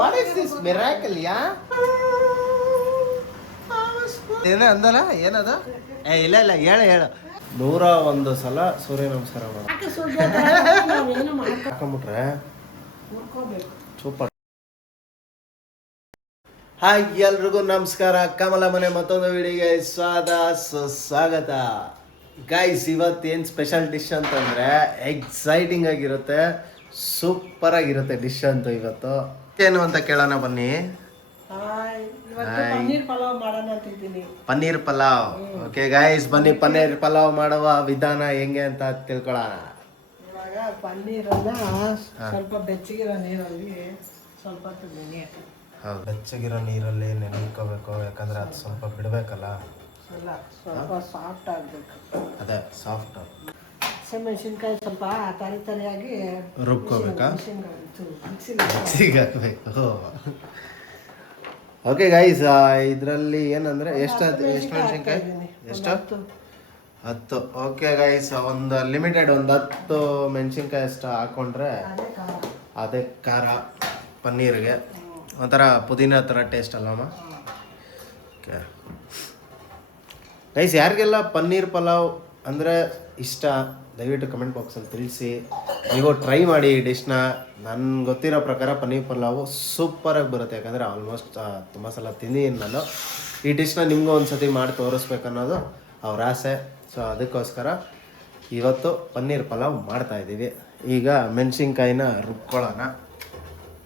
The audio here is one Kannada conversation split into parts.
ವಾಟ್ ಇಸ್ ದಿಸ್ ಮಿರಾಕಲ್ ಯಾ ಏನ ಅಂದಲ್ಲ ಏನದ ಇಲ್ಲ ಹೇಳು 101 ಸಲ ಸೂರ್ಯ ನಮಸ್ಕಾರ ಹಾಕೊಂಡ್ಬಿಟ್ರೆ ಸೂಪರ್. ಹಾಯ್ ಎಲ್ರಿಗೂ ನಮಸ್ಕಾರ. ಕಮಲ ಮನೆ ಮತ್ತೊಂದು ವಿಡಿಯೋಗೆ ಸ್ವಾಗತ. ಗೈಸ್ ಇವತ್ತೇನು ಸ್ಪೆಷಲ್ ಡಿಶ್ ಅಂತಂದ್ರೆ ಎಕ್ಸೈಟಿಂಗ್ ಆಗಿರುತ್ತೆ, ಸೂಪರ್ ಆಗಿರುತ್ತೆ ಡಿಶ್ ಅಂತೂ. ಇವತ್ತು ಏನು ಅಂತ ಕೇಳೋಣ ಬನ್ನಿ. ಪನ್ನೀರ್ ಪಲಾವ್. ಓಕೆ ಗೈಸ್ ಬನ್ನಿ ಪನ್ನೀರ್ ಪಲಾವ್ ಮಾಡುವ ವಿಧಾನ ಹೆಂಗೆ ಅಂತ ತಿಳ್ಕೊಳ್ಳೋಣ. ಇವಾಗ ಪನ್ನೀರನ್ನ ಸ್ವಲ್ಪ ಬೆಚ್ಚಗಿರೋ ನೀರಲ್ಲಿ ಸ್ವಲ್ಪ ಹೌದು, ಬೆಚ್ಚಗಿರೋ ನೀರಲ್ಲಿ ನೆನೆಕೋಬೇಕು, ಯಾಕಂದ್ರೆ ಅದು ಸ್ವಲ್ಪ ಬಿಡಬೇಕಲ್ಲ, ಸ್ವಲ್ಪ ಸಾಫ್ಟ್ ಆಗಬೇಕು. ಅದೇ ಸಾಫ್ಟ್. ಹಸಿಮೆಣಸಿನ್ಕಾಯಿ ಸ್ವಲ್ಪ ತರಿಯಾಗಿ ರುಬ್ಕೋಬೇಕಾ, ಮಿಕ್ಸಿಗೆ ಹಾಕಬೇಕು. ಓಕೆ ಗೈಸ್, ಇದರಲ್ಲಿ ಏನಂದ್ರೆ ಎಷ್ಟು ಮೆಣಸಿನ್ಕಾಯಿ, ಎಷ್ಟು 10. ಓಕೆ ಗೈಸ್, ಒಂದು ಲಿಮಿಟೆಡ್ 10 ಮೆಣಸಿನ್ಕಾಯಿ ಅಷ್ಟು ಹಾಕೊಂಡ್ರೆ ಅದೇ ಖಾರ. ಪನ್ನೀರ್ಗೆ ಒಂಥರ ಪುದೀನ ಥರ ಟೇಸ್ಟ್ ಅಲ್ಲಮ್ಮ. ಓಕೆ ಗೈಸ್, ಯಾರಿಗೆಲ್ಲ ಪನ್ನೀರ್ ಪಲಾವ್ ಅಂದರೆ ಇಷ್ಟ ದಯವಿಟ್ಟು ಕಮೆಂಟ್ ಬಾಕ್ಸಲ್ಲಿ ತಿಳಿಸಿ. ನೀವು ಟ್ರೈ ಮಾಡಿ ಈ ಡಿಶ್ನ. ನನ್ಗೆ ಗೊತ್ತಿರೋ ಪ್ರಕಾರ ಪನ್ನೀರ್ ಪಲಾವು ಸೂಪರಾಗಿ ಬರುತ್ತೆ, ಯಾಕಂದರೆ ಆಲ್ಮೋಸ್ಟ್ ತುಂಬ ಸಲ ತಿಂದಿದ್ದೀನಿ ನಾನು. ಈ ಡಿಶ್ನ ನಿಮಗೂ ಒಂದು ಸತಿ ಮಾಡಿ ತೋರಿಸ್ಬೇಕನ್ನೋದು ಅವ್ರ ಆಸೆ. ಸೊ ಅದಕ್ಕೋಸ್ಕರ ಇವತ್ತು ಪನ್ನೀರ್ ಪಲಾವ್ ಮಾಡ್ತಾಯಿದ್ದೀವಿ. ಈಗ ಮೆಣಸಿನ್ಕಾಯಿನ ರುಬ್ಕೊಳ್ಳೋಣ.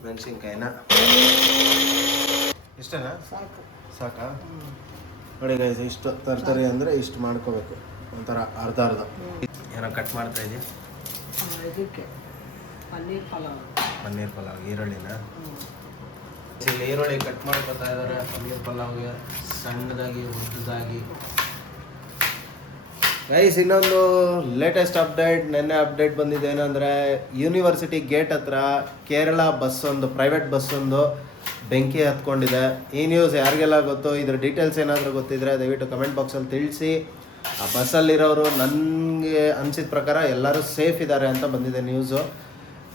ಮೆಣಸಿನ್ಕಾಯಿನ ಇಷ್ಟೇನಾ? ಸಾಕಾ? ನೋಡಿ ಗೈಸ್, ಇಷ್ಟು ತರಕಾರಿ ಅಂದರೆ ಇಷ್ಟು ಮಾಡ್ಕೋಬೇಕು, ಒಂಥರ ಅರ್ಧ ಏನೋ ಕಟ್ ಮಾಡ್ತಾ ಇದ್ದೀವಿ. ಇದಕ್ಕೆ ಪನ್ನೀರ್ ಪಲಾವ್ ಈರುಳ್ಳಿನ ಇಲ್ಲಿ ಈರುಳ್ಳಿ ಕಟ್ ಮಾಡ್ಕೊತಾ ಇದ್ದಾರೆ. ಪನ್ನೀರ್ ಪಲಾವ್ಗೆ ಸಣ್ಣದಾಗಿ ಉದ್ದದಾಗಿ. ಗೈಸ್, ಇನ್ನೊಂದು ಲೇಟೆಸ್ಟ್ ಅಪ್ಡೇಟ್, ನೆನ್ನೆ ಅಪ್ಡೇಟ್ ಬಂದಿದೆ. ಏನಂದರೆ ಯೂನಿವರ್ಸಿಟಿ ಗೇಟ್ ಹತ್ರ ಕೇರಳ ಬಸ್ಸೊಂದು, ಪ್ರೈವೇಟ್ ಬಸ್ಸೊಂದು ಬೆಂಕಿ ಹತ್ಕೊಂಡಿದೆ. ಈ ನ್ಯೂಸ್ ಯಾರಿಗೆಲ್ಲ ಗೊತ್ತು, ಇದ್ರ ಡೀಟೇಲ್ಸ್ ಏನಾದರೂ ಗೊತ್ತಿದ್ರೆ ದಯವಿಟ್ಟು ಕಮೆಂಟ್ ಬಾಕ್ಸಲ್ಲಿ ತಿಳಿಸಿ. ಆ ಬಸ್ಸಲ್ಲಿರೋರು ನನಗೆ ಅನಿಸಿದ ಪ್ರಕಾರ ಎಲ್ಲರೂ ಸೇಫ್ ಇದ್ದಾರೆ ಅಂತ ಬಂದಿದೆ ನ್ಯೂಸು.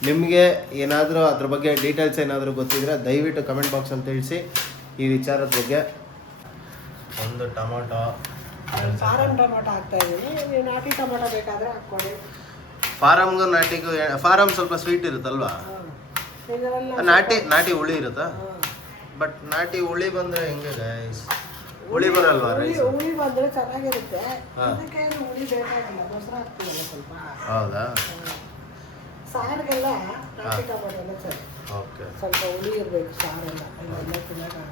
ನಿಮಗೆ ಏನಾದರೂ ಅದ್ರ ಬಗ್ಗೆ ಡೀಟೇಲ್ಸ್ ಏನಾದರೂ ಗೊತ್ತಿದ್ರೆ ದಯವಿಟ್ಟು ಕಮೆಂಟ್ ಬಾಕ್ಸಲ್ಲಿ ತಿಳಿಸಿ ಈ ವಿಚಾರದ ಬಗ್ಗೆ. ಒಂದು ಟೊಮೊಟೊ, ಫಾರಂ ಟೊಮೊಟೊ ಹಾಕ್ತಾ ಇದ್ದೀನಿ. ನೀವು ನಾಟಿ ಟೊಮೊಟೊ ಬೇಕಾದರೆ ಹಾಕ್ಕೊಳ್ಳಿ. ಫಾರಮ್ಗೂ ನಾಟಿಗೂ, ಫಾರಮ್ ಸ್ವಲ್ಪ ಸ್ವೀಟ್ ಇರುತ್ತಲ್ವಾ, ನಾಟಿ ಹುಳಿ ಇರುತ್ತಾ? ಬಟ್ ನಾಟಿ ಹುಳಿ ಬಂದರೆ ಹೆಂಗೆ ಗೈಸ್? ಹುಳಿ ಬರಲ್ವಾ ರೈಸ್? ಹುಳಿ ಬಂದರೆ ಚೆನ್ನಾಗಿರುತ್ತೆ. ಅದಕ್ಕೆ ಹುಳಿ ಬೇಕಾಗಿಲ್ಲ, ಮೊಸರು ಹಾಕ್ತೀವಲ್ಲ ಸ್ವಲ್ಪ. ಹೌದಾ? ಸಾರಿಗೆಲ್ಲ ನಾಟಿ ಟೊಮೊಟೊ ಎಲ್ಲ ಸರಿ. ಓಕೆ, ಸ್ವಲ್ಪ ಹುಳಿ ಇರಬೇಕು ಸಾರೆಲ್ಲ, ಎಲ್ಲ ತಿನ್ನೋಕೆ.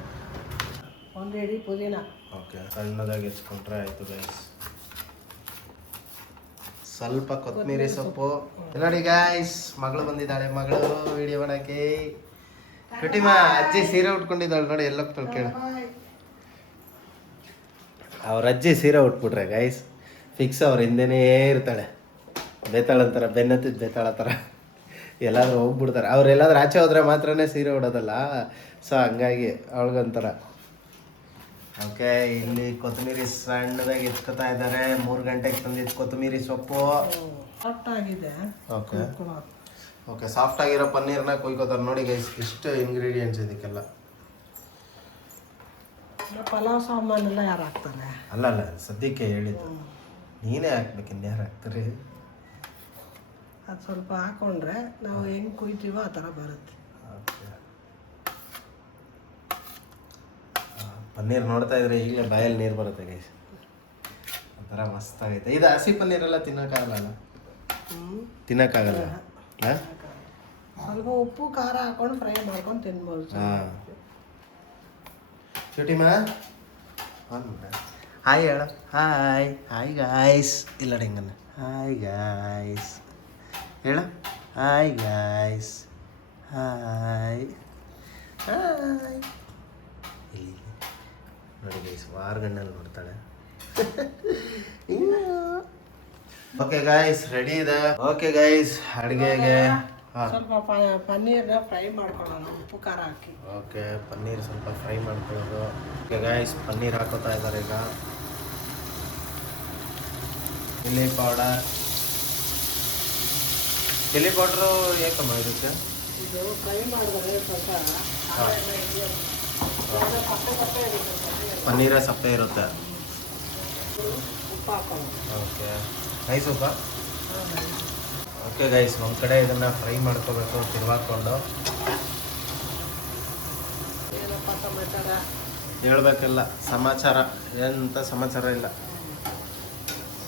ಒಂದು ಹಿಡಿ ಪುದೀನ. ಓಕೆ, ಸಣ್ಣದಾಗಿ ಹೆಚ್ಕೊಂಡ್ರೆ ಆಯಿತು ಗೈಸ್. ಸ್ವಲ್ಪ ಕೊತ್ತಂಬರಿ ಸೊಪ್ಪು. ನೋಡಿ ಗೈಸ್, ಮಗಳು ಬಂದಿದ್ದಾಳೆ. ಮಗಳು ವಿಡಿಯೋ ಮಾಡೋಕ್ಕೆ. ಕುಟಿಮ ಅಜ್ಜಿ ಸೀರೆ ಉಟ್ಕೊಂಡಿದ್ದಾಳೆ ನೋಡಿ, ಎಲ್ಲೋಗ್ತಾಳೆ ಕೇಳು. ಅವ್ರ ಅಜ್ಜಿ ಸೀರೆ ಉಟ್ಬಿಟ್ರೆ ಗೈಸ್ ಫಿಕ್ಸ್ ಅವ್ರ ಹಿಂದೆನೇ ಇರ್ತಾಳೆ. ಬೇತಾಳಂತಾರ, ಬೆನ್ನತ್ತಿದ್ದು ಬೇತಾಳ ಥರ ಎಲ್ಲಾದ್ರೂ ಹೋಗ್ಬಿಡ್ತಾರೆ. ಅವ್ರು ಎಲ್ಲಾದ್ರೂ ಆಚೆ ಹೋದ್ರೆ ಮಾತ್ರನೇ ಸೀರೆ ಉಡೋದಲ್ಲ. ಸೊ ಹಂಗಾಗಿ ಅವಳಿಗೊಂಥರ. ಓಕೆ, ಇಲ್ಲಿ ಕೊತ್ತಂಬರಿ ಸಣ್ಣದಾಗಿ ಎತ್ಕೊತಾ ಇದ್ದಾರೆ. 3 ಗಂಟೆಗೆ ತಂದಿದ್ದು ಕೊತ್ತಂಬರಿ ಸೊಪ್ಪು. ಸಾಫ್ಟ್ ಆಗಿದೆ. ಓಕೆ ಓಕೆ, ಸಾಫ್ಟ್ ಆಗಿರೋ ಪನ್ನೀರ್ನ ಕೊಯ್ಕೋತಾರೆ ನೋಡಿ ಗೈಸ್. ಇಷ್ಟು ಇಂಗ್ರೀಡಿಯೆಂಟ್ಸ್ ಇದಕ್ಕೆಲ್ಲ. ಪಲಾವ್ ಸಾಮಾನೆಲ್ಲ ಯಾರು ಹಾಕ್ತಾರೆ? ಅಲ್ಲ ಸದ್ಯಕ್ಕೆ ಹೇಳಿದ್ದು. ನೀನೇ ಹಾಕ್ಬೇಕು, ಇನ್ಯಾರು ಹಾಕ್ತಾರೆ? ಅದು ಸ್ವಲ್ಪ ಹಾಕೊಂಡ್ರೆ ನಾವು ಹೆಂಗೆ ಕುಯ್ತೀವೋ ಆ ಥರ ಬರುತ್ತೆ. ಓಕೆ, ಪನ್ನೀರ್ ನೋಡ್ತಾ ಇದ್ರೆ ಈಗಲೇ ಬಾಯಲ್ಲಿ ನೀರು ಬರುತ್ತೆ ಗೈಸ್. ಒಂಥರ ಮಸ್ತಾಗೈತೆ. ಇದು ಹಸಿ ಪನ್ನೀರೆಲ್ಲ ತಿನ್ನೋಕ್ಕಾಗಲ್ಲ, ತಿನ್ನೋಕ್ಕಾಗಲ್ಲ. ಸ್ವಲ್ಪ ಉಪ್ಪು ಖಾರ ಹಾಕೊಂಡು ಫ್ರೈ ಮಾಡ್ಕೊಂಡು ತಿನ್ಬೋದು. ಹಾಂ, ಚುಟಿಮಾ ಹಾಯ್ ಹೇಳ. Hi guys. ಇಲ್ಲ ಹಿಂಗನ್ನ ಹಾಯ್ ಗಾಯ್ಸ್ ಹೇಳ. Hi guys, hi hi. ಇಲ್ಲಿ ನೋಡಿ ಗೈಸ್, ವಾರಗಣ್ಣಲ್ಲಿ ನೋಡ್ತಾಳೆ. ಓಕೆ ಗೈಸ್, ರೆಡಿ ಇದೆ. ಓಕೆ ಗೈಸ್, ಅಡುಗೆಗೆ ಸ್ವಲ್ಪ ಪನ್ನೀರ್ನ ಫ್ರೈ ಮಾಡ್ಕೊಳ್ಳೋಣ ಉಪ್ಪು ಖಾರ ಹಾಕಿ. ಓಕೆ, ಪನ್ನೀರ್ ಸ್ವಲ್ಪ ಫ್ರೈ ಮಾಡ್ಕೊಳ್ಳೋದು. ಓಕೆ ಗೈಸ್, ಪನ್ನೀರ್ ಹಾಕೋತಾ ಇದ್ದಾರೆ ಈಗ. ಚಿಲ್ಲಿ ಪೌಡರ್, ಚಿಲ್ಲಿ ಪೌಡ್ರು ಏಕಮ್ಮ ಇದಕ್ಕೆ? ಇದು ಫ್ರೈ ಮಾಡಿದ್ರೆ ಸ್ವಲ್ಪ ಹಾಂ ಕಪ್ಪೆ ಕಪ್ಪೆ ಇರುತ್ತೆ ಪನ್ನೀರು. ಪನ್ನೀರೇ ಸಪ್ಪೆ ಇರುತ್ತೆ. ಉಪ್ಪು ಹಾಕೋಣ. ಓಕೆ ನೈಸ್ ಉಪ್ಪ. ಓಕೆ ಗೈಸ್, ಒಂದು ಕಡೆ ಇದನ್ನು ಫ್ರೈ ಮಾಡ್ಕೋಬೇಕು ತಿರುವಾಕೊಂಡು. ಏನಪ್ಪ ಸಮಾಚಾರ? ಹೇಳ್ಬೇಕಲ್ಲ ಸಮಾಚಾರ, ಎಂಥ ಸಮಾಚಾರ ಇಲ್ಲ.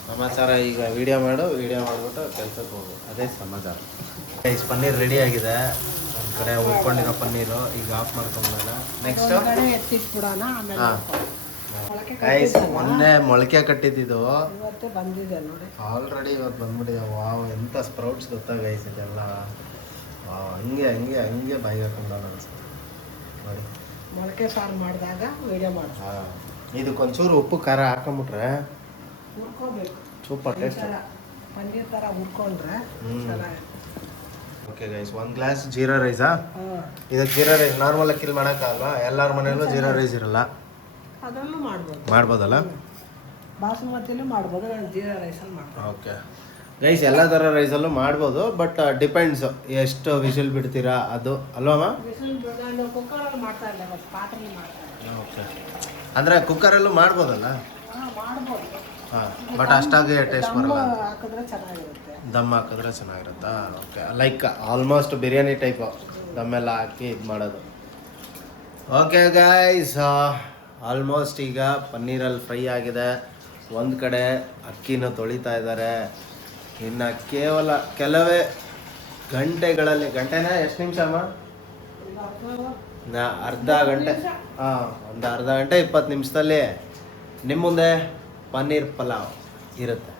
ಸಮಾಚಾರ ಈಗ ವಿಡಿಯೋ ಮಾಡಿಬಿಟ್ಟು ಕೆಲ್ಸಕ್ಕೆ ಹೋಗು, ಅದೇ ಸಮಾಚಾರ. ಗೈಸ್ ಪನ್ನೀರ್ ರೆಡಿ ಆಗಿದೆ. ಒಂದು ಕಡೆ ಉಳ್ಕೊಂಡಿರೋ ಪನ್ನೀರು ಈಗ ಆಫ್ ಮಾಡ್ಕೊಂಡಾಗ ನೆಕ್ಸ್ಟ್ ಒಂದ್ ಕಡೆ ಎತ್ತಿಟ್ಬಿಡೋಣ, ಆಮೇಲೆ ಹಾಂ ಮೊಳಕೆ ಗೈಸ್ ಕಟ್ಟಿದ್ದಲ್ಲ, ಮೊನ್ನೆ ಮೊಳಕೆ ಕಟ್ಟಿದ್ದು ಇವತ್ತೇ ಬಂದಿದೆ ನೋಡಿ. ಆಲ್ರೆಡಿ ಇವತ್ತು ಬಂದ್ಬಿಟ್ಟಿದೆ. ವಾವ್, ಎಂಥ ಸ್ಪ್ರೌಟ್ಸ್ ಗೊತ್ತಾ ಗೈಸ್ ಇದೆಲ್ಲ. ವಾವ್, ಹಂಗೆ ಬಾಯಿಗೆ ಹಾಕೊಂಡು ಅನಿಸ್ತು ನೋಡಿ. ಮೊಳಕೆ ಸಾರು ಮಾಡಿದಾಗ ವಿಡಿಯೋ ಮಾಡಿ ಹಾಂ, ಇದಕ್ಕೊಂಚೂರು ಉಪ್ಪು ಖಾರ ಹಾಕೊಂಬಿಟ್ರೆ ಹುರ್ಕೋಬೇಕು. Super taste. ಪನ್ನೀರ್ ಥರ ಹುರ್ಕೊಂಡ್ರೆ ಚೆನ್ನಾಗಿ. ಓಕೆ ಗೈಸ್, 1 ಗ್ಲಾಸ್ ಜೀರಾ ರೈಸಾ? ಹಾಂ, ಇದಕ್ಕೆ ಜೀರಾ ರೈಸ್ ನಾರ್ಮಲ್ ಅಕ್ಕಿಲಿ ಮಾಡೋಕ್ಕಾಗಲ್ವಾ? ಎಲ್ಲರ ಮನೆಯಲ್ಲೂ ಜೀರಾ ರೈಸ್ ಇರಲ್ಲ, ಅದರಲ್ಲೂ ಮಾಡ್ಬೋದು. ಮಾಡ್ಬೋದಲ್ಲ? ಬಾಸುಮತಿಲೂ ಮಾಡ್ಬೋದು, ನಾನು ಜೀರಾ ರೈಸಲ್ಲಿ ಮಾಡ್ಬೋದು. ಓಕೆ ಗೈಸ್, ಎಲ್ಲ ಥರ ರೈಸಲ್ಲೂ ಮಾಡ್ಬೋದು, ಬಟ್ ಡಿಪೆಂಡ್ಸ್ ಎಷ್ಟು ವಿಷಲ್ ಬಿಡ್ತೀರಾ ಅದು ಅಲ್ವಮ್ಮ? ಬಿಸಿಲು ನಾನು ಕುಕ್ಕರಲ್ಲಿ ಮಾಡ್ತಾ ಇಲ್ಲ, ಬಟ್ ಪಾತ್ರೆಲಿ ಮಾಡ್ತಾ ಇಲ್ಲ. ಓಕೆ, ಅಂದರೆ ಕುಕ್ಕರಲ್ಲೂ ಮಾಡ್ಬೋದಲ್ಲ? ಹಾಂ, ಮಾಡ್ಬೋದು. ಹಾಂ, ಬಟ್ ಅಷ್ಟಾಗಿ ಟೇಸ್ಟ್ ದಮ್ಮು ಬರಲ್ಲ. ಹಾಕಿದ್ರೆ ಚೆನ್ನಾಗಿರುತ್ತೆ. ದಮ್ ಹಾಕಿದ್ರೆ ಚೆನ್ನಾಗಿರುತ್ತಾ? Okay, like almost biryani type ದಮ್ಮೆಲ್ಲ ಹಾಕಿ ಇದು ಮಾಡೋದು. ಓಕೆ ಗೈಸ್, ಆಲ್ಮೋಸ್ಟ್ ಈಗ ಪನ್ನೀರಲ್ಲಿ ಫ್ರೈ ಆಗಿದೆ. ಒಂದು ಕಡೆ ಅಕ್ಕಿನ ತೊಳಿತಾ ಇದ್ದಾರೆ. ಇನ್ನು ಕೇವಲ ಕೆಲವೇ ಗಂಟೆಗಳಲ್ಲಿ, ಗಂಟೆನ ಎಷ್ಟು ನಿಮಿಷ ಅಮ್ಮ? ಅರ್ಧ ಗಂಟೆ. ಹಾಂ, ಒಂದು ಅರ್ಧ ಗಂಟೆ 20 ನಿಮಿಷದಲ್ಲಿ ನಿಮ್ಮ ಮುಂದೆ ಪನ್ನೀರ್ ಪಲಾವ್ ಇರುತ್ತೆ.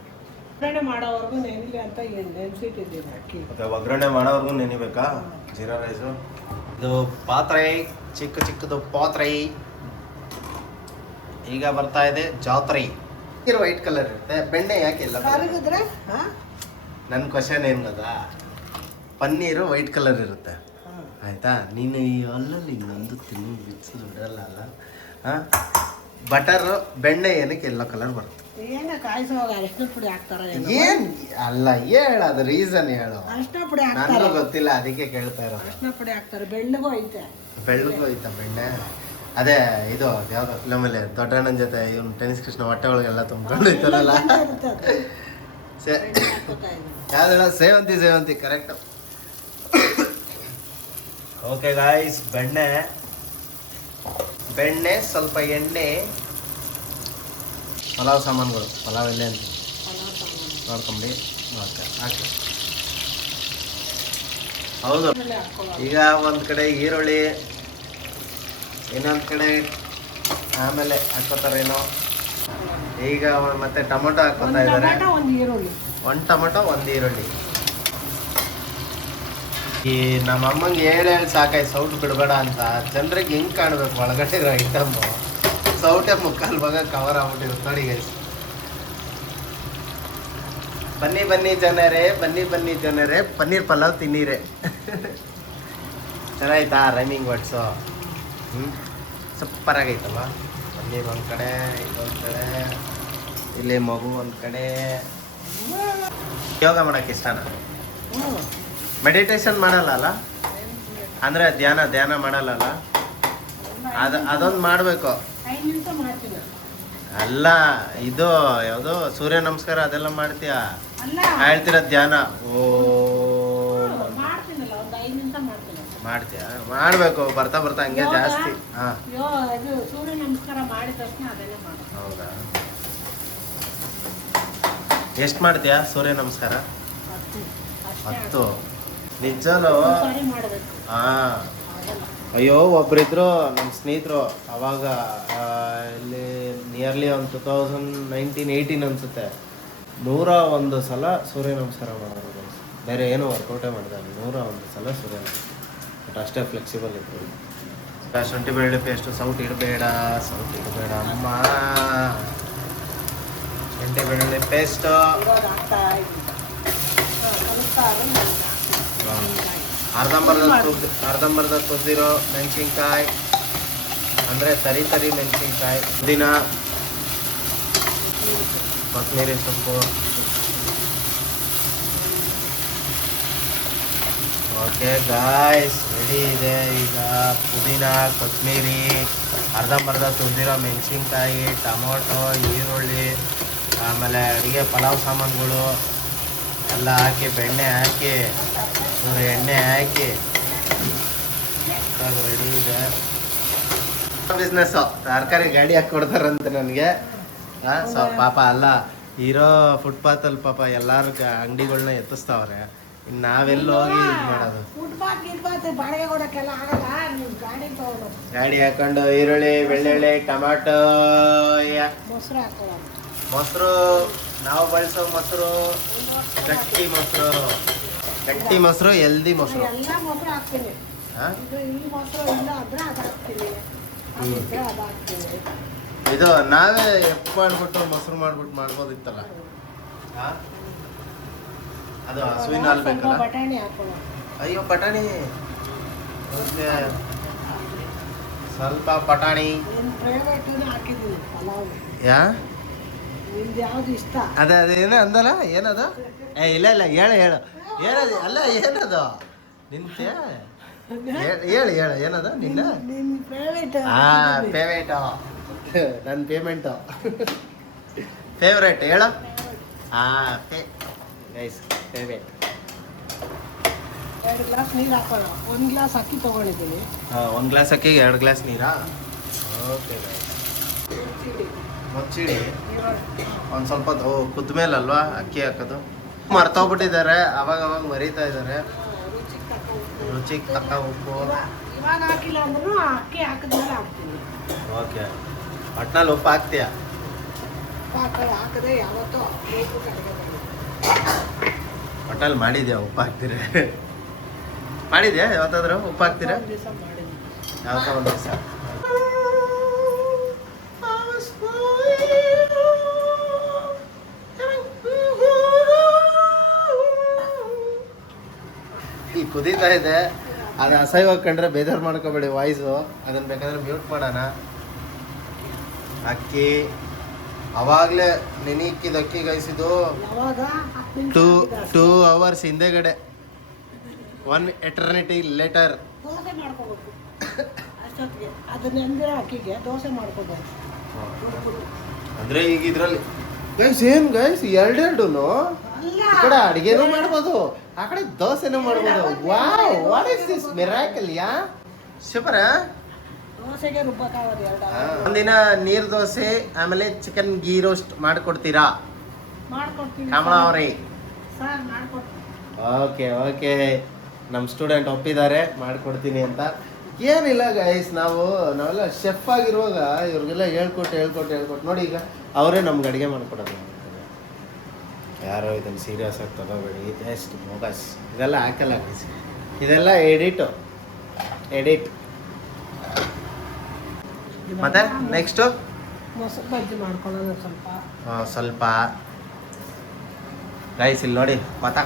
ಒಗ್ಗರಣೆ ಮಾಡೋವರೆಗೂ ನೆನಿಲಿ ಅಂತ ನೆನೆಸಿಟ್ಟಿದ್ದೀನಿ ಅಕ್ಕಿ. ಓಕೆ, ಒಗ್ಗರಣೆ ಮಾಡೋವರೆಗೂ ನೆನಿಬೇಕಾ ಜೀರಾ ರೈಸು? ಇದು ಪಾತ್ರೆ, ಚಿಕ್ಕದು ಪಾತ್ರೆ. ಈಗ ಬರ್ತಾ ಇದೆ ಜಾತ್ರೆ. ವೈಟ್ ಕಲರ್ ಇರುತ್ತೆ, ಬೆಣ್ಣೆ ಯಾಕೆ ಇಲ್ಲ? ಕರಗಿದ್ರೆ ನನ್ನ ಕ್ವಶನ್ ಏನು ಗೊತ್ತಾ, ಪನ್ನೀರು ವೈಟ್ ಕಲರ್ ಇರುತ್ತೆ ಆಯ್ತಾ? ನೀನು ಈ ಅಲ್ಲಲ್ಲಿ ಇನ್ನೊಂದು ತಿನ್ನು ಬಿಚ್ಚಲು ಬಿಡಲ್ಲ ಅಲ್ಲ? ಹಾಂ, ಬಟರು ಬೆಣ್ಣೆ ಏನಕ್ಕೆ ಎಲ್ಲೋ ಕಲರ್ ಬರುತ್ತೆ? ಏನ ಕಾಯಿಸುವಾಗ ಅರಿಶಿನ ಪುಡಿ ಹಾಕ್ತಾರ? ಏನ್ ಅಲ್ಲ, ಹೇಳ ಅದು ರೀಸನ್ ಹೇಳು. ಅರಿಶಿನ ಪುಡಿ ನನಗೂ ಹಾಕ್ತಾರೆ, ಗೊತ್ತಿಲ್ಲ, ಅದಕ್ಕೆ ಕೇಳ್ತಾ ಇರೋದು. ಅರಿಶಿನ ಪುಡಿ ಹಾಕ್ತಾರೆ. ಬೆಳ್ಳಗೂ ಐತೆ, ಬೆಳ್ಳಗೂ ಐತಾ ಬೆಣ್ಣೆ? ಅದೇ ಇದು ಯಾವ್ದು ಫಿಲಮಲ್ಲಿ ದೊಡ್ಡಣ್ಣನ ಜೊತೆ ಇವನು ಟೆನಿಸ್ ಕೃಷ್ಣ ಹೊಟ್ಟೆ ಒಳಗೆಲ್ಲ ತುಂಬ್ಕೊಂಡು ಇರ್ತಾರಲ್ಲ, ಯಾವ್ದು ಸೇವಂತಿ ಕರೆಕ್ಟ್. ಓಕೆ ಗಾಯ್ಸ್, ಬೆಣ್ಣೆ ಸ್ವಲ್ಪ ಎಣ್ಣೆ, ಪಲಾವ್ ಸಾಮಾನುಗಳು, ಪಲಾವ್ ಎಣ್ಣೆ ಅಂತ ನೋಡ್ಕೊಂಬಿಡಿ. ಓಕೆ, ಹಾಕಿ. ಹೌದು, ಈಗ ಒಂದು ಕಡೆ ಈರುಳ್ಳಿ, ಇನ್ನೊಂದು ಕಡೆ ಆಮೇಲೆ ಹಾಕೋತಾರೇನೋ. ಈಗ ಮತ್ತೆ ಟೊಮೊಟೊ ಹಾಕೋತಾ ಇದ್ದಾರೆ. ಒಂದು ಈರುಳ್ಳಿ, ಒಂದು ಟೊಮೊಟೊ, ಒಂದು ಈರುಳ್ಳಿ. ಈ ನಮ್ಮ ಅಮ್ಮಂಗೆ ಹೇಳಿ ಸಾಕಾಯ್ತು ಸೌಟು ಬಿಡಬೇಡ ಅಂತ. ಜನರಿಗೆ ಹೆಂಗೆ ಕಾಣಬೇಕು ಒಳಗಡೆ ಇರೋ ಐಟಮ್ಮು? ಸೌಟೆ ಮುಕ್ಕಾಲು ಭಾಗ ಕವರ್ ಆಗ್ಬಿಟ್ಟಿರುತ್ತೆ ನೋಡಿ ಗೈಸ್. ಬನ್ನಿ ಜನರೇ ಪನ್ನೀರ್ ಪಲಾವ್ ತಿನ್ನೀರೆ. ಚೆನ್ನಾಯ್ತಾ ರೈಮಿಂಗ್ ವರ್ಡ್ಸು? ಸೂಪರ್ ಆಗೈತಲ್ವ? ಪನ್ನೀರ್ ಒಂದು ಕಡೆ, ಇದೊಂದು ಕಡೆ, ಇಲ್ಲಿ ಮಗು ಒಂದು ಕಡೆ. ಯೋಗ ಮಾಡೋಕ್ಕೆ ಇಷ್ಟನಾ? ಮೆಡಿಟೇಷನ್ ಮಾಡಲ್ಲ ಅಲ್ಲ? ಅಂದರೆ ಧ್ಯಾನ ಮಾಡಲ್ಲ ಅಲ್ಲ? ಅದೊಂದು ಮಾಡಬೇಕು. 5 ನಿಮಿಷ ಮಾಡ್ತೀನಿ. ಅಲ್ಲ, ಇದು ಯಾವುದು ಸೂರ್ಯ ನಮಸ್ಕಾರ ಅದೆಲ್ಲ ಮಾಡ್ತೀಯಾ? ಅಲ್ಲ, ಹೇಳ್ತಿರೋ ಧ್ಯಾನ. ಓ, ಮಾಡ್ತೀನಲ್ಲ, ಒಂದು 5 ನಿಮಿಷ ಮಾಡ್ತೀನಿ. ಮಾಡ್ತೀಯಾ? ಮಾಡಬೇಕು, ಬರ್ತಾ ಹಂಗೆ ಜಾಸ್ತಿ. ಹಾಂ, ಇದು ಸೂರ್ಯ ನಮಸ್ಕಾರ ಮಾಡಿದ ತಕ್ಷಣ ಅದನ್ನೇ ಮಾಡೋದು. ಹೌದಾ? ಎಷ್ಟು ಮಾಡ್ತೀಯಾ ಸೂರ್ಯ ನಮಸ್ಕಾರ? 10. ನಿಜನೂ? ಸರಿ ಮಾಡಬೇಕು. ಹಾಂ. ಅಯ್ಯೋ, ಒಬ್ಬರಿದ್ರು ನಮ್ಮ ಸ್ನೇಹಿತರು, ಅವಾಗ ಇಲ್ಲಿ ನಿಯರ್ಲಿ ಒಂದು 2019-18 ಅನಿಸುತ್ತೆ, 101 ಸಲ ಸೂರ್ಯ ನಮಸ್ಕಾರ ಮಾಡೋದು. ಬೇರೆ ಏನೂ ವರ್ಕೌಟೇ ಮಾಡಿದಾಗ 101 ಸಲ ಸೂರ್ಯ ನಮಸ್ಕಾರ. ಬಟ್ ಅಷ್ಟೇ ಫ್ಲೆಕ್ಸಿಬಲ್ ಇತ್ತು. ಶುಂಠಿ ಬೆಳ್ಳುಳ್ಳಿ ಪೇಸ್ಟು, ಸೌಟ್ ಇಡಬೇಡ ಅಮ್ಮ. ಶುಂಠಿ ಬೆಳ್ಳುಳ್ಳಿ ಪೇಸ್ಟು ಇವಾಗ ಹಾಕ್ತಾ ಇದ್ದೀನಿ. ಸ್ವಲ್ಪ ಅದನ್ನ ಅರ್ಧಂಬರ್ಧ ಕುದಿರೋ ಮೆಣಸಿನ್ಕಾಯಿ, ಅಂದರೆ ತರಿ ಮೆಣಸಿನ್ಕಾಯಿ, ಪುದೀನ, ಕೊತ್ತಂಬರಿ ಸೊಪ್ಪು. ಓಕೆ ಗಾಯ್ಸ್, ರೆಡಿ ಇದೆ ಈಗ. ಪುದೀನ, ಕೊತ್ತಂಬರಿ, ಅರ್ಧಂಬರ್ಧ ತುರಿದಿರೋ ಮೆಣಸಿನ್ಕಾಯಿ, ಟೊಮೊಟೊ, ಈರುಳ್ಳಿ, ಆಮೇಲೆ ಅಡುಗೆ ಪಲಾವ್ ಸಾಮಾನುಗಳು ಎಲ್ಲ ಹಾಕಿ, ಬೆಣ್ಣೆ ಹಾಕಿ, ಎಣ್ಣೆ ಹಾಕಿ ರೆಡಿ ಇದೆ. ಬಿಸ್ನೆಸ್ಸು ತರಕಾರಿ ಗಾಡಿ ಹಾಕಿ ಕೊಡ್ತಾರಂತೆ ನನಗೆ. ಸೊ ಪಾಪ ಅಲ್ಲ, ಇರೋ ಫುಟ್ಪಾತಲ್ಲಿ ಪಾಪ ಎಲ್ಲಾರು ಅಂಗಡಿಗಳನ್ನ ಎತ್ತಿಸ್ತಾವ್ರೆ. ಇನ್ನು ನಾವೆಲ್ಲ ಹೋಗಿ ಇದು ಮಾಡೋದು? ಗಾಡಿ ಹಾಕೊಂಡು ಈರುಳ್ಳಿ, ಬೆಳ್ಳುಳ್ಳಿ, ಟೊಮಾಟೊ, ಮೊಸರು. ನಾವು ಬಳಸೋ ಮೊಸರು ಗಟ್ಟಿ ಮೊಸರು, ಗಟ್ಟಿ ಮೊಸರು, ಎಲ್ದಿ ಮೊಸರು. ಇದು ನಾವೇ ಎಪ್ಪು ಮಾಡ್ಬಿಟ್ಟು ಮೊಸರು ಮಾಡ್ಬೋದಿತ್ತಲ್ಲ. ಅದು ಹಸುವಿನ ಹಾಲು ಬೇಕಲ್ಲ. ಅಯ್ಯೋ ಬಟಾಣಿ, ಓಕೆ, ಸ್ವಲ್ಪ ಬಟಾಣಿ. ಅದೇ ಅದೇನೋ ಅಂದಲ್ಲ, ಏನದು? ಇಲ್ಲ ಹೇಳು ಏನದು? ಅಲ್ಲ ಏನದು ನಿಂತೆ? ಹೇಳು ಏನದು ನಿನ್ನ? ಪೇಮೆಂಟು, ನನ್ನ ಪೇಮೆಂಟು ಫೇವ್ರೇಟ್ ಹೇಳು. Guys payment. 2 ಗ್ಲಾಸ್ ನೀರು ಹಾಕೋಣ. 1 ಗ್ಲಾಸ್ ಅಕ್ಕಿ ತೊಗೊಂಡಿದ್ದೀನಿ. 1 ಗ್ಲಾಸ್ ಅಕ್ಕಿಗೆ 2 ಗ್ಲಾಸ್ ನೀರಾ? Okay guys. ಮುಚ್ಚಿಡಿ ಒಂದು ಸ್ವಲ್ಪ ಕುದ್ದ ಮೇಲಲ್ವಾ ಅಕ್ಕಿ ಹಾಕೋದು. ಮರ್ತೋಗ್ಬಿಟ್ಟಿದ್ದಾರೆ, ಅವಾಗ ಮರೀತಾ ಇದ್ದಾರೆ. ರುಚಿಗೆ ತಕ್ಕ ಉಪ್ಪು. ಇವಾಗ ಹಾಕಿಲ್ಲ ಅಂದ್ರೂ ಅಕ್ಕಿ ಹಾಕಿದ್ಮೇಲೆ ಹಾಕ್ತೀನಿ. ಓಕೆ, ಒಟ್ನಲ್ಲಿ ಉಪ್ಪು ಹಾಕ್ತೀಯಾ? ಹಾಕದೆ ಯಾವತ್ತೂ ಒಟ್ನಲ್ಲಿ ಮಾಡಿದ್ಯಾ ಉಪ್ಪು ಹಾಕ್ತೀರ? ಮಾಡಿದ್ಯಾ ಯಾವತ್ತಾದ್ರೂ ಉಪ್ಪು ಹಾಕ್ತೀರಾ? ಯಾವತ್ತ ಒಂದು ದಿವಸ. ಈ ಕುದೀತಾ ಇದೆ, ಅದು ಅಸಹ್ಯವಾಗಿ ಕಂಡ್ರೆ ಬೇಜಾರು ಮಾಡ್ಕೋಬೇಡಿ ವಾಯ್ಸು. ಅದನ್ನ ಬೇಕಾದ್ರೆ ಮ್ಯೂಟ್ ಮಾಡೋಣ. ಅಕ್ಕಿ ಅವಾಗಲೇ ನೆನಿಕ್ಕಿದ ಅಕ್ಕಿ ಗೈಸಿದ್ದು 2 hours ಹಿಂದೆಗಡೆ, 1 eternity later. ದೋಸೆ ಮಾಡ್ಕೋಬೇಕು ಅಷ್ಟೊತ್ತಿಗೆ. ಅದನ್ನ ನೆಂದಿರೋ ಅಕ್ಕಿಗೆ ದೋಸೆ ಮಾಡ್ಕೋಬೇಕು. ಅಂದ್ರೆ ಈಗ ಇದ್ರಲ್ಲಿ ಗೈಸ್ ಏನು ಗೈಸ್ ಎರಡೆರಡು ಈ ಕಡೆ ಅಡಿಗೆನೂ ಮಾಡ್ಬೋದು, ಆ ಕಡೆ ದೋಸೆನೂ ಮಾಡ್ಬೋದು. Wow, what is this miracle yeah? Super. ದೋಸೆಗೆ ರುಬ್ಬಕ್ಕಾಗೋದು ಎರಡು. ಒಂದಿನ ನೀರು ದೋಸೆ, ಆಮೇಲೆ ಚಿಕನ್ ಗೀ ರೋಸ್ಟ್ ಮಾಡ್ಕೊಡ್ತೀರಾ? ಮಾಡ್ಕೊಡ್ತೀನಿ ಕಮಲ ಅವರೇ. ಸರ್ ಮಾಡ್ಕೊಡ್ತೀನಿ. ಓಕೆ, ನಮ್ಮ ಸ್ಟೂಡೆಂಟ್ ಒಪ್ಪಿದ್ದಾರೆ ಮಾಡ್ಕೊಡ್ತೀನಿ ಅಂತ. ಏನಿಲ್ಲ ಗೈಸ್, ನಾವೆಲ್ಲ ಶೆಫ್ ಆಗಿರುವಾಗ ಇವ್ರಿಗೆಲ್ಲ ಹೇಳ್ಕೊಟ್ಟು ನೋಡಿ ಈಗ ಅವರೇ ನಮ್ಗೆ ಅಡುಗೆ ಮಾಡ್ಕೊಡೋದು. ಯಾರೋ ಇದನ್ನು ಸೀರಿಯಸ್ ಆಗಿ ತಗೋಬೇಡಿ, ಜಸ್ಟ್ ಮೊಬೈಸ್ ಇದೆಲ್ಲ ಹಾಕಲ್ಲ ಗೈಸ್, ಇದೆಲ್ಲ ಎಡಿಟ್. ಮತ್ತೆ ನೆಕ್ಸ್ಟು ಮೊಸರು ಬಜ್ಜಿ ಮಾಡ್ಕೊಳ್ಳೋದು ಸ್ವಲ್ಪ ಗೈಸ್. ಇಲ್ಲಿ ನೋಡಿ, ಕತ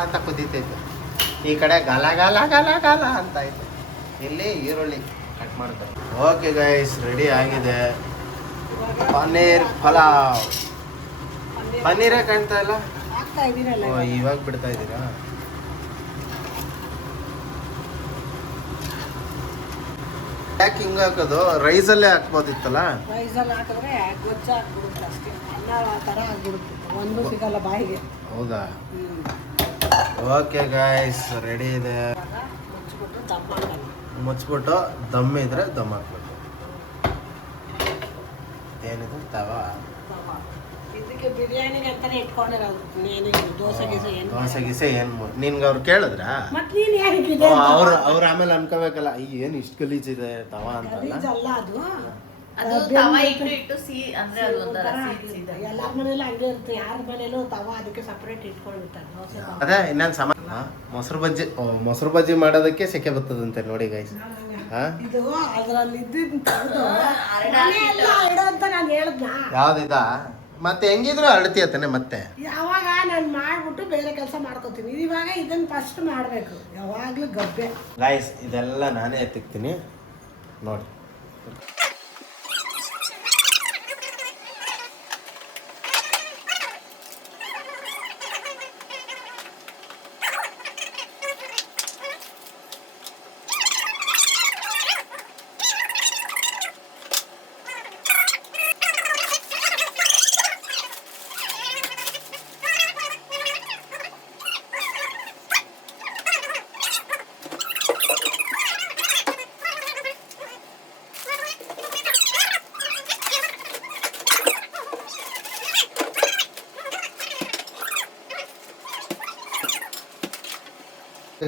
ಅಂತ ಕುದೀತೈತೆ. ಈ ಕಡೆ ಗಾಲ ಅಂತ ಐತೆ. ಇಲ್ಲಿ ಈರುಳ್ಳಿ ಕಟ್ ಮಾಡ್ತಾರೆ. ಓಕೆ ಗೈಸ್, ರೆಡಿ ಆಗಿದೆ ಪನ್ನೀರ್ ಪಲಾವ್. ಪನ್ನೀರೇ ಕಾಣ್ತಾ ಇಲ್ಲ. ಹಾಕ್ತಾ ಇದೀನಲ್ಲ ಇವಾಗ ಬಿಡ್ತಾ ಇದ್ದೀರಾ? ಯಾಕೆ ಹಿಂಗೆ ಹಾಕೋದು? ರೈಸಲ್ಲೇ ಹಾಕ್ಬೋದಿತ್ತಲ್ಲ. ರೈಸಲ್ಲಿ ಹಾಕಿದ್ರೆ ಗೊಜ್ಜ ಹಾಕ್ಬಿಡುತ್ತೆ ಅಷ್ಟೇ, ಅನ್ನ ಥರ ಆಗ್ಬಿಡುತ್ತೆ, ಒಂದು ಸಿಗಲ್ಲ ಬಾಯಿಗೆ. ಹೌದಾ? ಓಕೆ ಗಾಯ್ಸ್, ರೆಡಿ ಇದೆ. ಮುಚ್ಚಿಬಿಟ್ಟು ದಮ್ ಇದ್ರೆ ದಮ್ ಹಾಕ್ಬೇಕು. ಏನಿದೆ ತವಾ? ಇದಕ್ಕೆ ಬಿರಿಯಾನಿಗೆ ಅಂತಾನೆ ಇಟ್ಕೊಂಡಿರೋದು. ಏನಿಗೆ ದೋಸೆ ಗೀಸೆ ಏನು ನಿನ್ಗೆ ಅವ್ರು ಕೇಳಿದ್ರಾ? ಮತ್ತೆ ನೀನು ಏನಕ್ಕಿದೆ ಅವ್ರು ಆಮೇಲೆ ಅನ್ಕೋಬೇಕಲ್ಲ, ಏನು ಇಷ್ಟು ಗಲೀಜಿದೆ ತವಾ ಅಂತಲ್ಲ. ಅದು ತವಾ ಇಟ್ಟು ಅಂದ್ರೆ ಅದು ಒಂಥರ ಎಲ್ಲಾರ ಮನೇಲಿ ಹಂಗೆ ಇರುತ್ತೆ. ಯಾರ ಮನೇಲೂ ತವಾ ಅದಕ್ಕೆ ಸಪ್ರೇಟ್ ಇಟ್ಕೊಂಡಿರ್ತಾರೆ ದೋಸೆ. ಅದೇ ಇನ್ನೊಂದು ಮೊಸರು ಬಜ್ಜಿ ಮಾಡೋದಕ್ಕೆ ಸೆಕೆ ಬರ್ತದಂತೆ ನೋಡಿ ಗೈಸ್. ಇದು ಅದ್ರಲ್ಲಿ ಇದ್ದಿದ್ದು ತೆಗ್ದು ಇಡು ಅಂತ ನಾನು ಹೇಳಿದ್ನಾ? ಯಾವ್ದಿದ? ಮತ್ತೆ ಹೆಂಗಿದ್ರು ಅಳತಿಯತ್ತಾನೆ ಮತ್ತೆ. ಯಾವಾಗ ನಾನು ಮಾಡ್ಬಿಟ್ಟು ಬೇರೆ ಕೆಲಸ ಮಾಡ್ಕೋತೀನಿ. ಇವಾಗ ಇದನ್ನ ಫಸ್ಟ್ ಮಾಡಬೇಕು, ಯಾವಾಗ್ಲೂ ಗಬ್ಬೆ. ಗೈಸ್, ಇದೆಲ್ಲ ನಾನೇ ಎತ್ತಿಕ್ತೀನಿ ನೋಡಿ.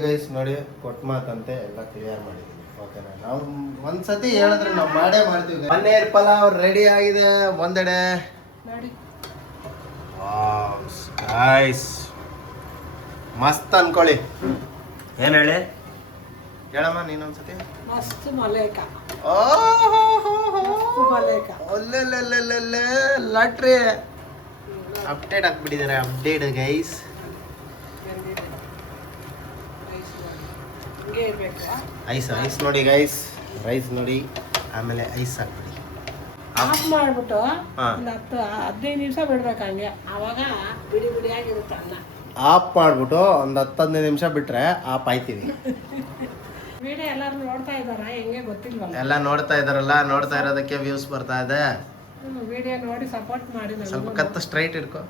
ಗೈಸ್ ನೋಡಿ ಕೊಟ್ಟ ಮಾತಂತೆ ಎಲ್ಲ ಕ್ಲಿಯರ್ ಮಾಡಿದ್ದೀವಿ ಓಕೆನಾ. ನಾವು ಒಂದ್ಸತಿ ಹೇಳಿದ್ರೆ ನಾವು ಮಾಡೇ ಮಾಡ್ತೀವಿ. ಪನ್ನೀರ್ ಪಲಾವ್ ರೆಡಿ ಆಗಿದೆ ಒಂದೆಡೆ ನೋಡಿ. ಗೈಸ್ ಮಸ್ತ್ ಅನ್ಕೊಳ್ಳಿ. ಏನು ಹೇಳಿ ಹೇಳಮ್ಮ ನೀನೊಂದ್ಸತಿ. ಮಸ್ತ್ ಮಲೇಕ ಓ ಮಲೇಕ ಒಲ್ಲೆಲ್ಲೆಲ್ಲೆಲ್ಲೆ ಲಾಟ್ರಿ ಅಪ್ಡೇಟ್ ಹಾಕ್ಬಿಟ್ಟಿದ್ದಾರೆ. Update guys. ಹಿಂಗೆ ಇರ್ಬೇಕಾ? ಐಸ್ ನೋಡಿ ಗೈಸ್. ರೈಸ್ ನೋಡಿ ಆಮೇಲೆ ಐಸ್ ಹಾಕ್ಬಿಡಿ. ಆಫ್ ಮಾಡ್ಬಿಟ್ಟು ಹಾ. ಒಂದು 10-15 ನಿಮಿಷ ಬಿಡ್ಬೇಕು ಹಂಗೆ. ಅವಾಗ ಬಿಡಿ ಬಿಡಿಯಾಗಿರುತ್ತೆ ಅನ್ನ. ಆಫ್ ಮಾಡ್ಬಿಟ್ಟು ಒಂದು 10-15 ನಿಮಿಷ ಬಿಟ್ರೆ ಆಫ್ ಆಯ್ತೀವಿ. ವಿಡಿಯೋ ಎಲ್ಲರೂ ನೋಡ್ತಾ ಇದ್ದಾರಾ ಹೆಂಗೆ ಗೊತ್ತಿಲ್ವಲ್ಲ. ಎಲ್ಲ ನೋಡ್ತಾ ಇದಾರಲ್ಲ, ನೋಡ್ತಾ ಇರೋದಕ್ಕೆ ವ್ಯೂಸ್ ಬರ್ತಾ ಇದೆ. ವಿಡಿಯೋ ನೋಡಿ ಸಪೋರ್ಟ್ ಮಾಡಿ. ಸ್ವಲ್ಪ ಕತ್ತು ಸ್ಟ್ರೈಟ್ ಇಟ್ಕೊ.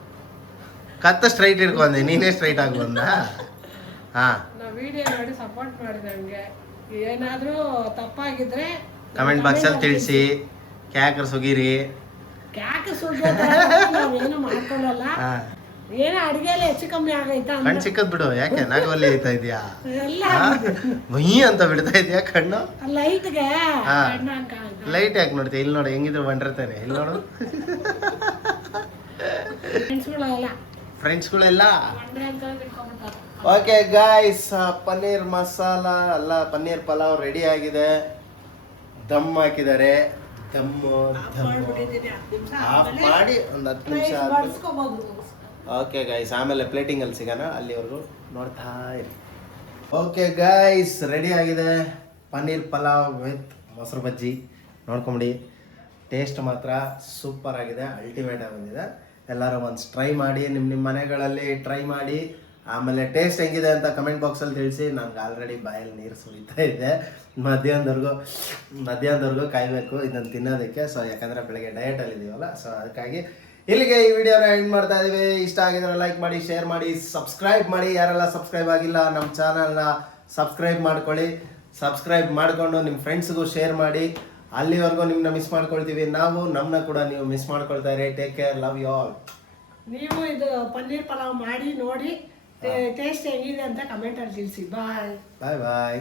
ಕತ್ತು ಸ್ಟ್ರೈಟ್ ಇಟ್ಕೊಂಡೆ, ನೀನೇ ಸ್ಟ್ರೈಟ್ ಆಗಿ ಬಂದ. ಹಾ, ನಾವು ವಿಡಿಯೋ ನೋಡಿ ಸಪೋರ್ಟ್ ಮಾಡಿ. ನಮಗೆ ಏನಾದರೂ ತಪ್ಪಾಗಿದ್ರೆ ಕಮೆಂಟ್ ಬಾಕ್ಸಲ್ಲಿ ತಿಳಿಸಿ. ಕ್ಯಾಕರ್ ಸುಗೀರಿ. ಯಾಕೆ ಸುಳ್ಳು ನಾವೇನು ಮಾಡ್ಕೊಳ್ಳಲ್ಲ. ಹಾ, ಏನೋ ಅಡಿಗೆಯಲ್ಲಿ ಹೆಚ್ಚು ಕಮ್ಮಿ ಆಗೈತಾ ಕಣ್ಣು ಚಿಕ್ಕದ್ ಬಿಡು. ಯಾಕೆ ನಾಗವಲ್ಲಿ ಐತಾ ಇದೆಯಾ? ಎಲ್ಲ ಮೈ ಅಂತ ಬಿಡ್ತಾ ಇದೆಯಾ ಕಣ್ಣು? ಲೈಟ್ಗೆ ಹಾ. ಲೈಟ್ ಯಾಕೆ ನೋಡ್ತೀಯ? ಇಲ್ಲಿ ನೋಡು ಹೆಂಗಿದ್ರು ಬಂದಿರ್ತಾನೆ. ಇಲ್ಲಿ ನೋಡು ಫ್ರೆಂಡ್ಸ್ಗಳೆಲ್ಲ ಫ್ರೆಂಡ್ಸ್ಗಳೆಲ್ಲ. ಬಂದ್ರೆ ಅಂತ ತಿಳ್ಕೊಂಡ್ಬಿಡ್ತಾರೆ. ಓಕೆ ಗಾಯ್ಸ್, ಪನ್ನೀರ್ ಮಸಾಲ ಅಲ್ಲ ಪನ್ನೀರ್ ಪಲಾವ್ ರೆಡಿ ಆಗಿದೆ. ದಮ್ ಹಾಕಿದ್ದಾರೆ. ದಮ್ಮು ಮಾಡ್ಬಿಟ್ಟಿದ್ದೀನಿ 10 ನಿಮಿಷ ಆಫ್ ಮಾಡಿ ಒಂದು 10 ನಿಮಿಷ ಆದ್ಮೇಲೆ. ಬಡಿಸ್ಕೋಬೋದು. ಓಕೆ ಗೈಸ್, ಆಮೇಲೆ ಪ್ಲೇಟಿಂಗಲ್ಲಿ ಸಿಗೋಣ. ಅಲ್ಲಿವರೆಗೂ ನೋಡ್ತಾ ಇರಿ. ಓಕೆ ಗೈಸ್, ರೆಡಿ ಆಗಿದೆ ಪನ್ನೀರ್ ಪಲಾವ್ ವಿತ್ ಮೊಸರು ಬಜ್ಜಿ. ನೋಡ್ಕೊಂಬಿಡಿ. ಟೇಸ್ಟ್ ಮಾತ್ರ ಸೂಪರ್ ಆಗಿದೆ, ಅಲ್ಟಿಮೇಟ್ ಆಗಿ ಬಂದಿದೆ. ಎಲ್ಲರೂ ಒಂದು ಟ್ರೈ ಮಾಡಿ, ನಿಮ್ಮ ಮನೆಗಳಲ್ಲಿ ಟ್ರೈ ಮಾಡಿ. ಆಮೇಲೆ ಟೇಸ್ಟ್ ಹೆಂಗಿದೆ ಅಂತ ಕಮೆಂಟ್ ಬಾಕ್ಸಲ್ಲಿ ತಿಳಿಸಿ. ನನಗೆ ಆಲ್ರೆಡಿ ಬಾಯಲ್ಲಿ ನೀರು ಸುರಿತಾ ಇದೆ. ಮಧ್ಯಾಹ್ನದವರೆಗೂ ಕಾಯಬೇಕು ಇದನ್ನು ತಿನ್ನೋದಕ್ಕೆ. ಸೊ ಯಾಕಂದರೆ ಬೆಳಗ್ಗೆ ಡಯಟಲ್ಲಿ ಇದೀವಲ್ಲ, ಸೊ ಅದಕ್ಕಾಗಿ ಇಲ್ಲಿಗೆ ಈ ವಿಡಿಯೋನ ಎಂಡ್ ಮಾಡ್ತಾ ಇದೀವಿ. ಇಷ್ಟ ಆಗಿದ್ರೆ ಲೈಕ್ ಮಾಡಿ, ಶೇರ್ ಮಾಡಿ, ಸಬ್ಸ್ಕ್ರೈಬ್ ಮಾಡಿ. ಯಾರೆಲ್ಲ ಸಬ್ಸ್ಕ್ರೈಬ್ ಆಗಿಲ್ಲ ನಮ್ಮ ಚಾನಲ್ನ ಸಬ್ಸ್ಕ್ರೈಬ್ ಮಾಡ್ಕೊಳ್ಳಿ. ಸಬ್ಸ್ಕ್ರೈಬ್ ಮಾಡಿಕೊಂಡು ನಿಮ್ಮ ಫ್ರೆಂಡ್ಸ್ಗೂ ಶೇರ್ ಮಾಡಿ. ಅಲ್ಲಿವರೆಗೂ ನಿಮ್ಮನ್ನ ಮಿಸ್ ಮಾಡ್ಕೊಳ್ತೀವಿ ನಾವು, ನಮ್ಮನ್ನ ಕೂಡ ನೀವು ಮಿಸ್ ಮಾಡ್ಕೊಳ್ತಾ ಇರಿ. Take care, love you all. ನೀವು ಇದು ಪನ್ನೀರ್ ಪಲಾವ್ ಮಾಡಿ ನೋಡಿ ಟೇಸ್ಟ್ ಹೆಂಗಿದೆ ಅಂತ ಕಮೆಂಟಲ್ಲಿ ತಿಳಿಸಿ. ಬಾಯ್ ಬಾಯ್ ಬಾಯ್.